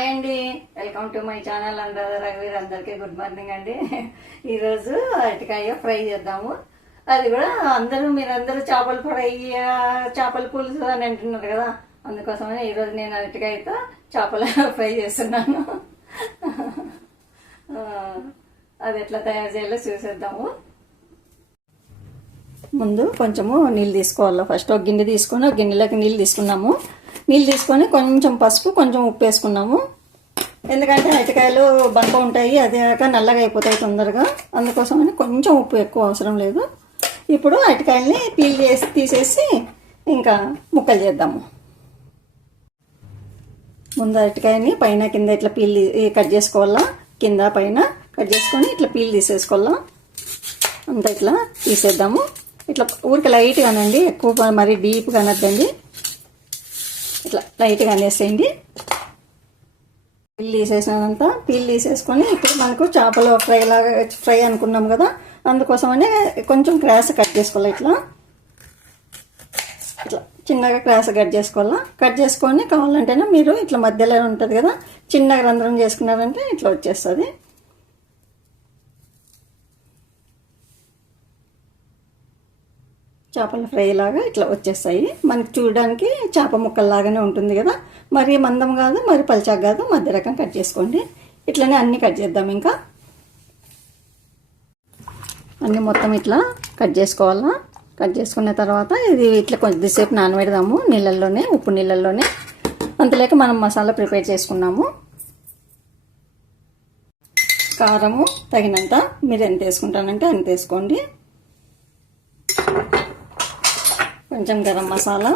Hi అండి, welcome to my channel రఘువీర్. అందరికీ good morning అండి. ఈరోజు అరటికాయ ఫ్రై చేద్దాము. అది కూడా మీరందరూ చేపల ఫ్రై, చేపల పులుసు అని అంటున్నారు కదా, అందుకోసమనే ఈరోజు నేను అరటికాయతో చేపల ఫ్రై చేస్తున్నాను. అది ఎట్లా తయారు చేయాలో చూసేద్దాము. ముందు కొంచెము నీళ్ళు తీసుకోవాలి. ఫస్ట్ ఒక గిన్నె తీసుకొని ఒక గిన్నెలోకి నీళ్ళు తీసుకున్నాము. నీళ్ళు తీసుకొని కొంచెం పసుపు, కొంచెం ఉప్పు వేసుకున్నాము. ఎందుకంటే అరటికాయలు బంక ఉంటాయి, అదే కాక నల్లగా అయిపోతాయి తొందరగా, అందుకోసమని కొంచెం ఉప్పు ఎక్కువ అవసరం లేదు. ఇప్పుడు అరటికాయల్ని పీల్ చేసి తీసేసి ఇంకా ముక్కలు చేద్దాము. ముందు అరటికాయని పైన కింద ఇట్లా పీల్ కట్ చేసుకోవాలా. కింద పైన కట్ చేసుకొని ఇట్లా పీల్ తీసేసుకోవాలా. అంతా ఇట్లా తీసేద్దాము. ఇట్లా ఊరికి లైట్గా అనండి, ఎక్కువ మరీ డీప్గా అనద్దండి. ఇట్లా లైట్గా అనేసేయండి. పీల్ తీసేసినంత పీల్ తీసేసుకొని ఇప్పుడు మనకు చేపలు ఫ్రై అనుకున్నాం కదా, అందుకోసమనే కొంచెం క్రాస్ కట్ చేసుకోవాలి. ఇట్లా ఇట్లా చిన్నగా క్రాస్ కట్ చేసుకోవాలా. కట్ చేసుకొని కావాలంటేనే మీరు ఇట్లా మధ్యలో ఉంటుంది కదా, చిన్నగా రంధ్రం చేసుకున్నారంటే ఇట్లా వచ్చేస్తుంది. చేపల ఫ్రై లాగా ఇట్లా వచ్చేస్తాయి. మనకి చూడడానికి చేప ముక్కల్లాగానే ఉంటుంది కదా, మరీ మందం కాదు, మరి పల్చాకు కాదు, మధ్య రకం కట్ చేసుకోండి. ఇట్లనే అన్నీ కట్ చేద్దాం. ఇంకా అన్నీ మొత్తం ఇట్లా కట్ చేసుకోవాలా. కట్ చేసుకున్న తర్వాత ఇది ఇట్లా కొద్దిసేపు నానబెడదాము నీళ్ళల్లోనే, ఉప్పు నీళ్ళల్లోనే. అంతలేక మనం మసాలా ప్రిపేర్ చేసుకున్నాము. కారము తగినంత, మీరు ఎంత వేసుకుంటానంటే అంత వేసుకోండి. కొంచెం గరం మసాలా,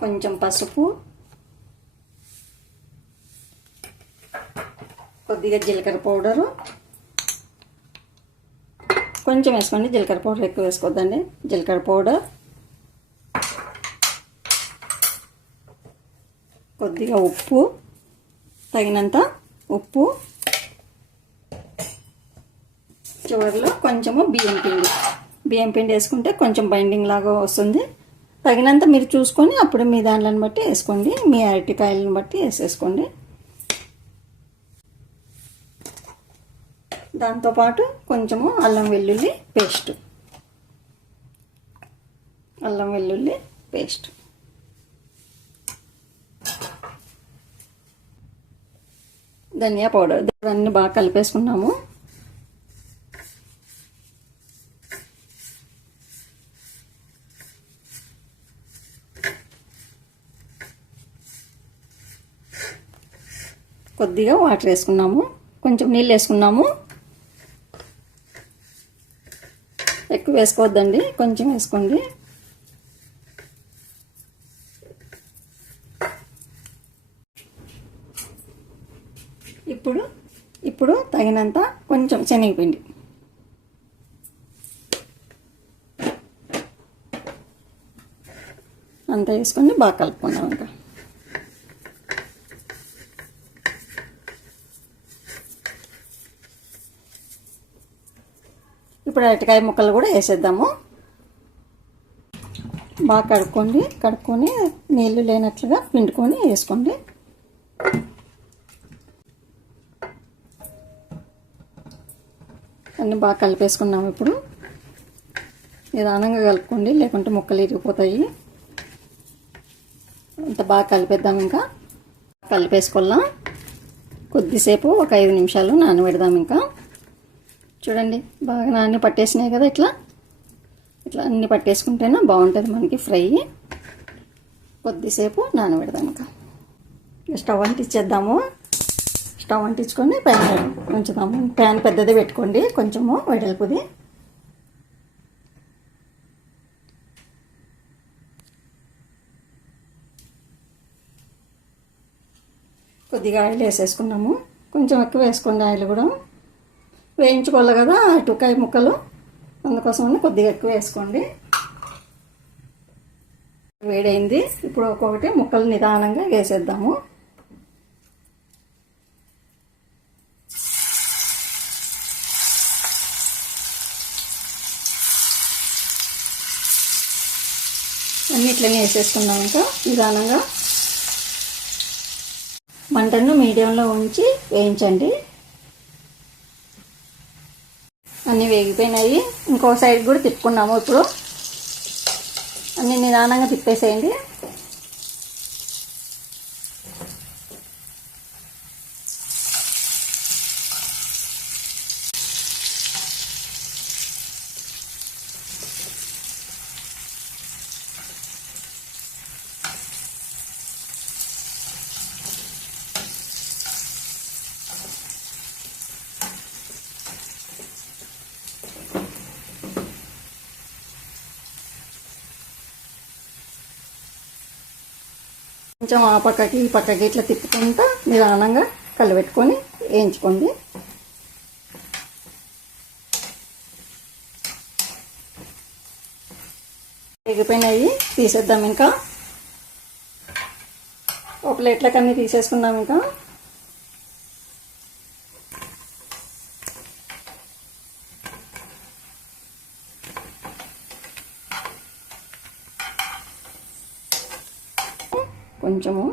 కొంచెం పసుపు, కొద్దిగా జీలకర్ర పౌడరు కొంచెం వేసుకోండి. జీలకర్ర పౌడర్ ఎక్కువ వేసుకోవద్దండి. జీలకర్ర పౌడర్, కొద్దిగా ఉప్పు, తగినంత ఉప్పు, చివరిలో కొంచెము బియ్యం పిండి వేసుకుంటే కొంచెం బైండింగ్ లాగా వస్తుంది. తగినంత మీరు చూసుకొని అప్పుడు మీ దాంట్లను బట్టి వేసుకోండి, మీ అరటికాయలను బట్టి వేసేసుకోండి. దాంతోపాటు కొంచెము అల్లం వెల్లుల్లి పేస్ట్, ధనియా పౌడర్ అన్నీ బాగా కలిపేసుకున్నాము. కొద్దిగా వాటర్ వేసుకున్నాము, కొంచెం నీళ్ళు వేసుకున్నాము. ఎక్కువ వేసుకోవద్దండి, కొంచెం వేసుకోండి. ఇప్పుడు తగినంత కొంచెం శనగపిండి, అంతా వేసుకొని బాగా కలుపుకుందాం. ఇంకా ఇప్పుడు అరటికాయ ముక్కలు కూడా వేసేద్దాము. బాగా కడుక్కొని నీళ్ళు లేనట్లుగా పిండుకొని వేసుకోండి. అన్నీ బాగా కలిపేసుకున్నాము. ఇప్పుడు నిదానంగా కలుపుకోండి, లేకుంటే ముక్కలు ఇరిగిపోతాయి. అంత బాగా కలిపేద్దాం. ఇంకా కలిపేసుకోవాలా. కొద్దిసేపు ఒక 5 నిమిషాలు నానబెడదాం. ఇంకా చూడండి, బాగా అన్నీ పట్టేసినాయి కదా, ఇట్లా అన్నీ పట్టేసుకుంటేనే బాగుంటుంది మనకి ఫ్రై. కొద్దిసేపు నానబెడదాం. ఇంకా స్టవ్ అంటించేద్దాము. స్టవ్ అంటించుకొని పైన ఉంచుదాము. ప్యాన్ పెద్దది పెట్టుకోండి, కొంచెము వెడల్పుది. కొద్దిగా ఆయిల్ వేసేసుకున్నాము. కొంచెం ఎక్కువ వేసుకోండి ఆయిల్ కూడా, వేయించుకోవాలి కదా అరటికాయ ముక్కలు, అందుకోసమని కొద్దిగా ఎక్కువ వేసుకోండి. వేడైంది. ఇప్పుడు ఒక్కొక్కటి ముక్కలు నిదానంగా వేసేద్దాము. ఇట్లనే వేసేసుకున్నాం. ఇంకా నిదానంగా మంటను మీడియంలో ఉంచి వేయించండి. అన్నీ వేగిపోయినాయి. ఇంకో సైడ్ కూడా తిప్పుకున్నాము. ఇప్పుడు అన్నీ నిదానంగా తిప్పేసేయండి. కొంచెం ఆ పక్కకి ఈ పక్కకి ఇట్లా తిప్పుకుంటా నిదానంగా కలబెట్టుకొని వేయించుకోండి. ఎగిపోయినాయి, తీసేద్దాం. ఇంకా ఒక ప్లేట్లోకి అన్నీ తీసేసుకుందాం. ఇంకా కొంచెము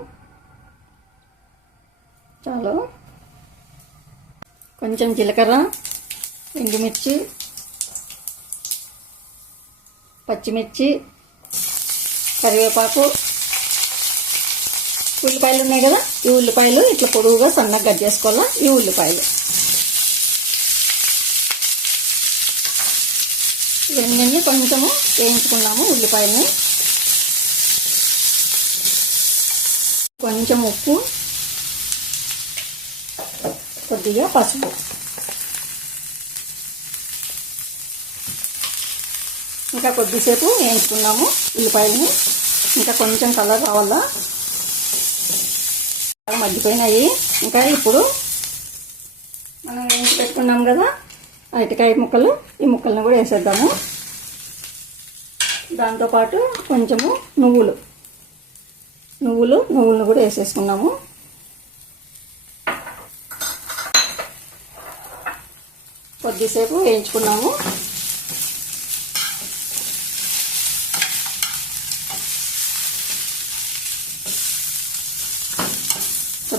చాలు. కొంచెం జీలకర్ర, ఎండుమిర్చి, పచ్చిమిర్చి, కరివేపాకు, ఉల్లిపాయలు ఉన్నాయి కదా, ఈ ఉల్లిపాయలు ఇట్లా పొడుగుగా సన్నగా కట్ చేసుకోవాలా. ఈ ఉల్లిపాయలు ఇవన్నీ కొంచెము వేయించుకున్నాము. ఉల్లిపాయలని కొంచెం ఉప్పు, కొద్దిగా పసుపు, ఇంకా కొద్దిసేపు వేయించుకున్నాము ఉల్లిపాయలని. ఇంకా కొంచెం కలర్ రావాలా. మగ్గిపోయినాయి. ఇంకా ఇప్పుడు మనం వేయించి పెట్టుకున్నాం కదా అరటికాయ ముక్కలు, ఈ ముక్కలను కూడా వేసేద్దాము. దాంతోపాటు కొంచెము నువ్వులను కూడా వేసేసుకున్నాము. కొద్దిసేపు వేయించుకున్నాము.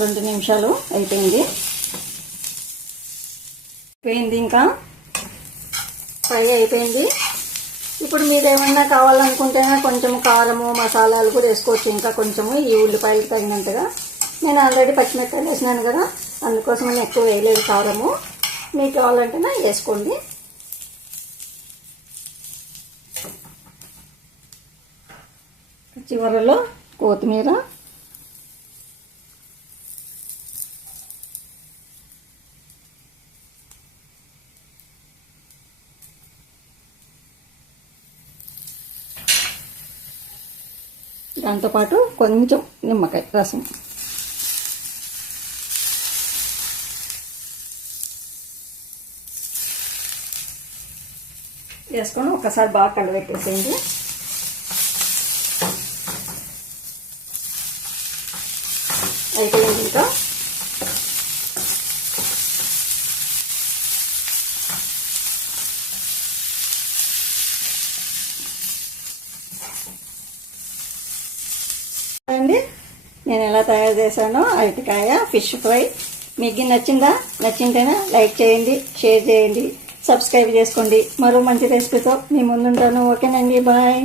రెండు నిమిషాలు అయిపోయింది. ఇంకా ఫ్రై అయిపోయింది. ఇప్పుడు మీరు ఏమన్నా కావాలనుకుంటే కొంచెం కారము, మసాలాలు కూడా వేసుకోవచ్చు. ఇంకా కొంచెము ఈ ఉల్లిపాయలు తగినంతగా. నేను ఆల్రెడీ పచ్చిమిరపకాయలు వేసినాను కదా, అందుకోసం నేను ఎక్కువ వేయలేదు కారము. మీకు కావాలంటేనే వేసుకోండి. చివరలో కొత్తిమీర, దాంతోపాటు కొంచెం నిమ్మకాయ రసం వేసుకొని ఒకసారి బాగా కలబెట్టేసేయండి. అయిపోయింది. ఇంకా అండి నేను ఎలా తయారు చేశానో అరటికాయ ఫిష్ ఫ్రై. మీకు నచ్చిందా? నచ్చింటేనే లైక్ చేయండి, షేర్ చేయండి, సబ్స్క్రైబ్ చేసుకోండి. మరో మంచి రెసిపీతో మీ ముందుంటాను. ఓకేనండి, బాయ్.